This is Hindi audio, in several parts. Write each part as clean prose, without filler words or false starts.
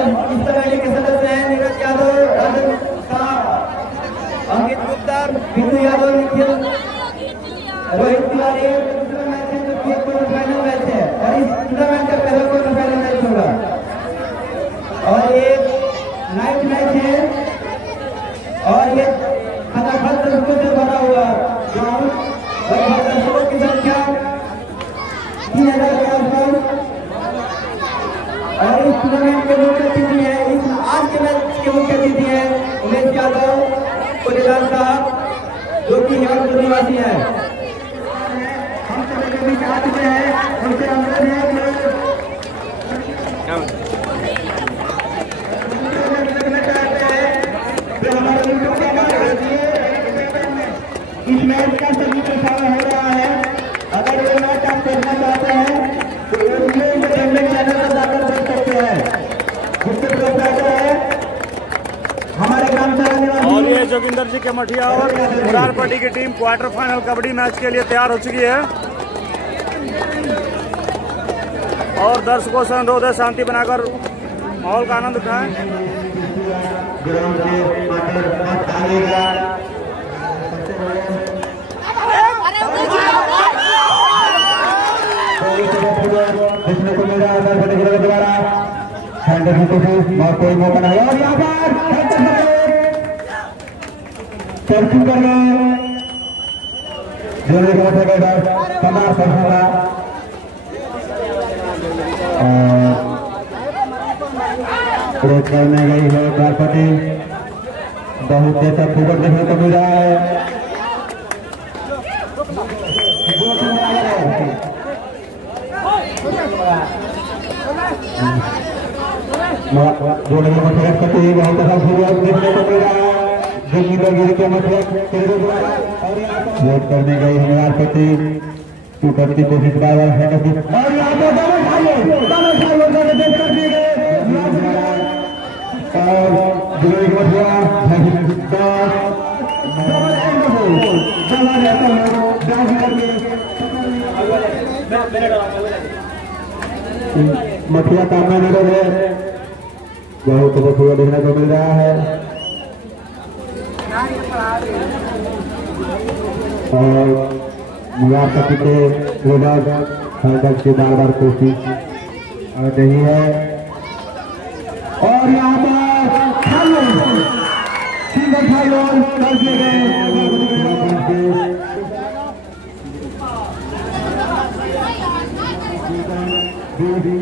और इस कमेटी के सदस्य हैं नीरज यादव, राजन शाह, अंकित गुप्ता, बिंदु यादव, निखिल, रोहित तिवारी। दूसरा मैच है जो कि क्वार्टर फाइनल मैच है और इस टूर्नामेंट का पहला क्वार्टर फाइनल मैच होगा और ये नाइट मैच है और ये खचाखच दर्शकों से भरा हुआ ग्राउंड, लगभग दर्शकों की संख्या 3000 के आसपास। और इस टूर्नामेंट के मुख्य अतिथि है, इस आज के मैच के मुख्य अतिथि है उमेश यादव, कोटेदार साहब जो कि हिमाचल निवासी है। हम सभी के बीच आ चुके हैं, उनसे अनुरोध है इस मैच का सभी प्रसारण हो रहा है। अगर ये मैच आप देखना चाहते हैं तो एंटरटेनमेंट चैनल पर जाकर देख सकते हैं, जिसके प्रोपराइटर है हमारे ग्राम सभा। और ये जोगिंदर जी के मठिया और मुरारपट्टी की team quarter final kabaddi match के लिए तैयार हो चुकी है और दर्शकों से अनुरोध है शांति बनाकर माहौल का आनंद उठाएं। देखने को मिल रहा है द्वारा कोई मौका नहीं और यहाँ पर क्रोध करने गई है द्वारपति, बहुत देर तक फुकट देखने को मिल रहा है। जो लोग मसरत करते हैं बहुत अच्छा शुरुआत देखने को मिल रहा है। जोगिंदर के मसरत वोट करने गई हमारे प्रति टूटने की कोशिश बार बार है और यहाँ पे मछलियां सामने नजर है, बहुत मछलियां देखने को मिल रहा है और मुलाकात के हरदर्द की बार बार कोशिश और नहीं है और यहाँ पर सिंगल फाइनल कर दिए गए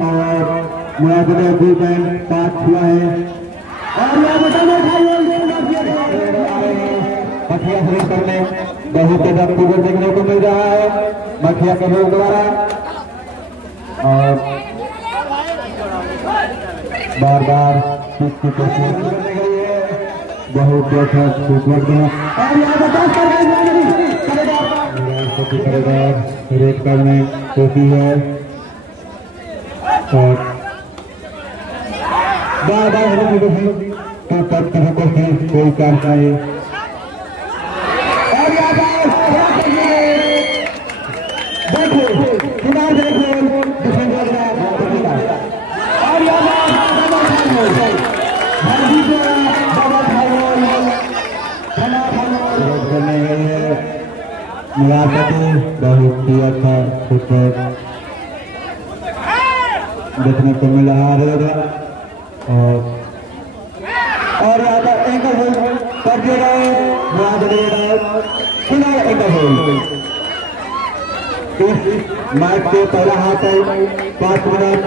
और मुआवजे भी बैंक पास हुआ है और मछलियां खरीद करने बहुत ज्यादा पूजन देखने को मिल रहा है मछलियां के लोग द्वारा और बार बार इसकी कोशिश करने गई है बहुत रेड करने कोशिश है और बार बार कोई काम नहीं और बहुत ही अच्छा फुटबॉल देखने को मिल रहा है और यहाँ पर एंकर होल्ड कर दिए गए एंकर होल्ड इस मैच के पहला हाथ है 5 मिनट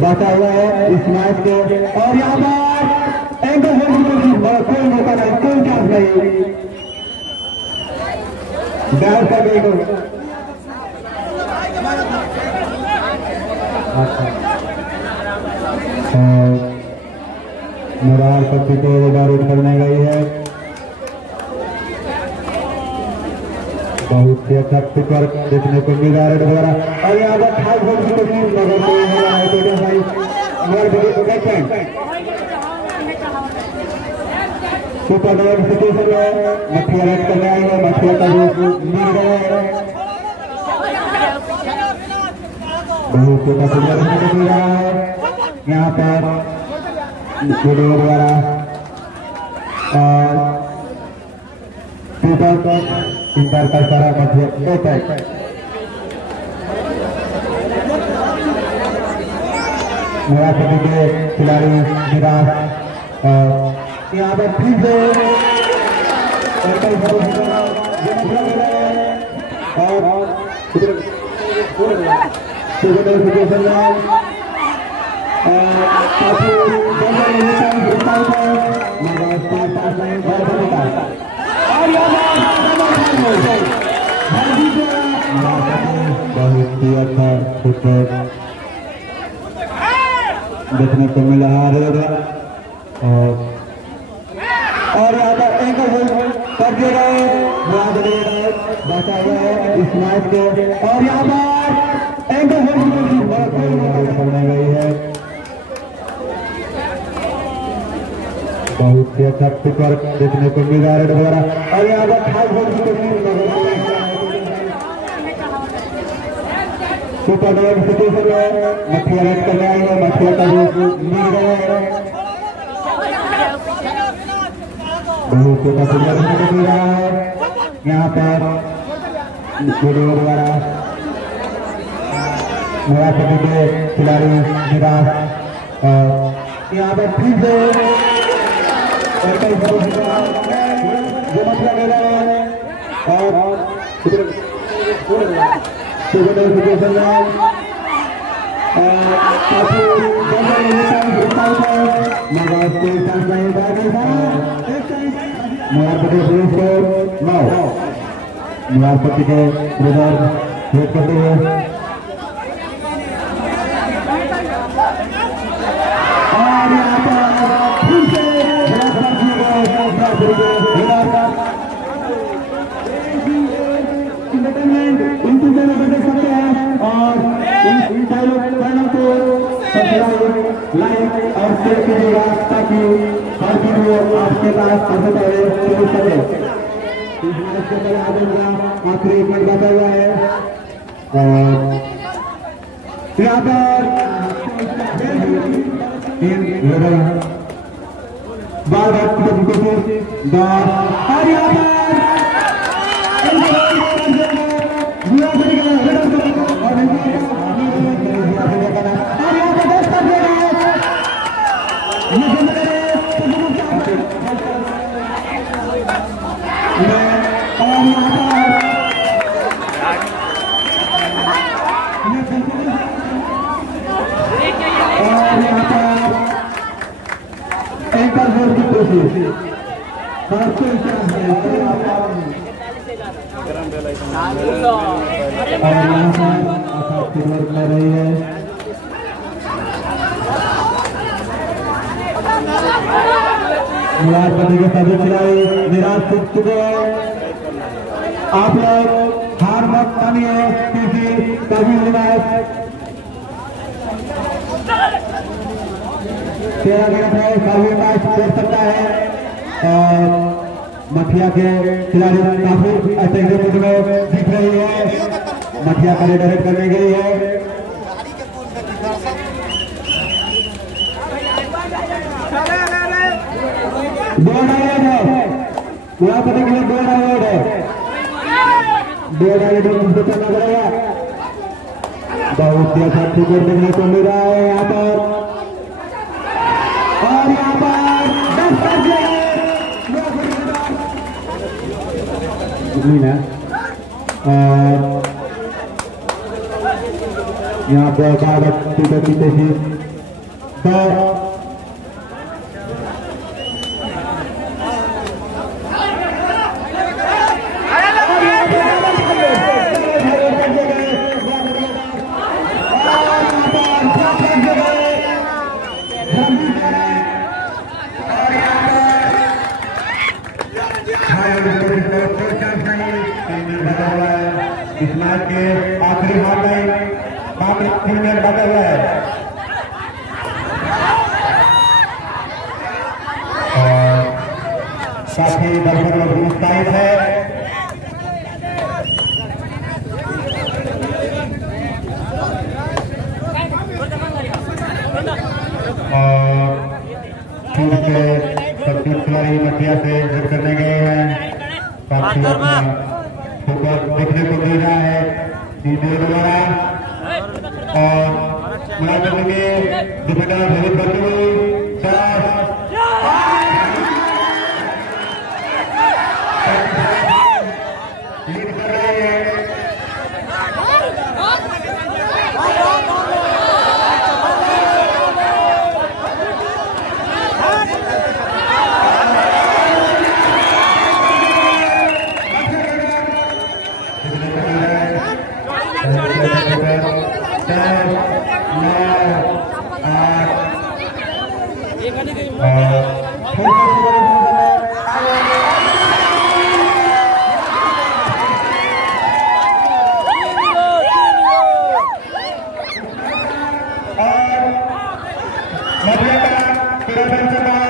बचा हुआ है इस मैच के और यहाँ पर एंकर होल्ड कोई मौका नहीं कोई चांस नहीं बैट कर गई मुरार पट्टी को रेड करने गई है बहुत ही अच्छा पिकर देखने को मिल रहा है द्वारा और यहाँ पर खास नगर सुपर डॉग सिचुएशन में मछलियां रेड करने आई है मछलियां का मिल गया है बहुत अच्छा देखने को मिल रहा है यहाँ पर वीडियो द्वारा और इंटर का सारा मध्य मेरा सभी के खिलाड़ी निराश यहाँ पर फिर से देखने को मिला और यहाँ पर एक कर दिए गए बचा हुआ है इस मैच के और यहाँ पर एक पकड़ने गई है बहुत ही अच्छा पिकर देखने को मिल रहा है द्वारा और यहाँ पर सुपर डॉग सिचुएशन में मछलियां रेड करने आई है मछलियां का जो मिल रहा है बहुत ही अच्छा देखने को मिल रहा है यहाँ पर वीडियो द्वारा मेरा सभी के खिलाड़ी निराश यहाँ पर फिर से जो मछलियां ले रहे हैं और सिचुएशन में के रिजर्व भेज करते हुए और यहाँ पर फिर से और लाइक और शेयर कीजिएगा ताकि हर वीडियो आपके पास सबसे पहले पहुंच सके। आखिरी एक मिनट बचा हुआ है और यहाँ पर बार रही है मुरादपति के सभी खिलाड़ी निराश हो चुके हैं। आप लोग हार मत मानिए क्योंकि कभी भी मैच खेला गया है, कभी मैच खेल सकता है और मठिया के खिलाड़ी काफी अच्छे मूड में दिख रही है। मठिया का रेड करने के लिए बोर्ड आउट है, यहाँ पर देखिए बोर्ड आउट है, बोर्ड आउट लग रहा है। बहुत ही अच्छा क्रिकेट देखने को मिल रहा है यहाँ पर और यहाँ पर 10 कर और यहाँ पर भारत पीछे ही इस मैच के आखिरी हाथ में काफी 3 मिनट बचा हुआ है और काफी दर्शक लोग उत्साहित है। देखने को मिल रहा है द्वारा और मुड़ा करेंगे डिफेंडर हेलिक करते हुए लीड कर रहे हैं।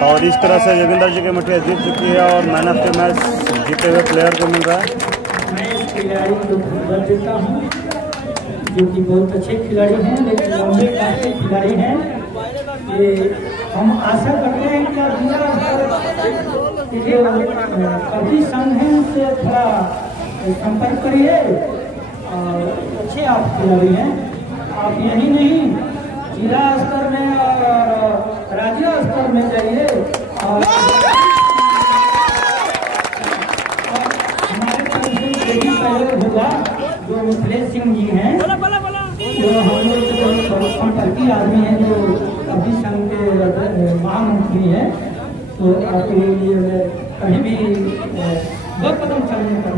और इस तरह से जोगिंदर जी की मठिया जीत चुकी है और मैन ऑफ द मैच जीते हुए प्लेयर को मिल रहा है। मैं इस खिलाड़ी को खबर देता हूँ जो कि बहुत अच्छे खिलाड़ी हैं, लेकिन लंबे काट के खिलाड़ी हैं। ये हम आशा करते हैं कि आप जिला कबड्डी संघ है उससे थोड़ा संपर्क करिए और अच्छे आप खिलाड़ी हैं। आप यही नहीं जिला स्तर में और राज्य स्तर में जाइए और हमारे पहले होगा जो मिथिलेश सिंह जी हैं, जो हम लोग संपर्की आदमी हैं, जो कभी संघ के महामंत्री हैं। तो आपके लिए कहीं भी 2 कदम चलने पर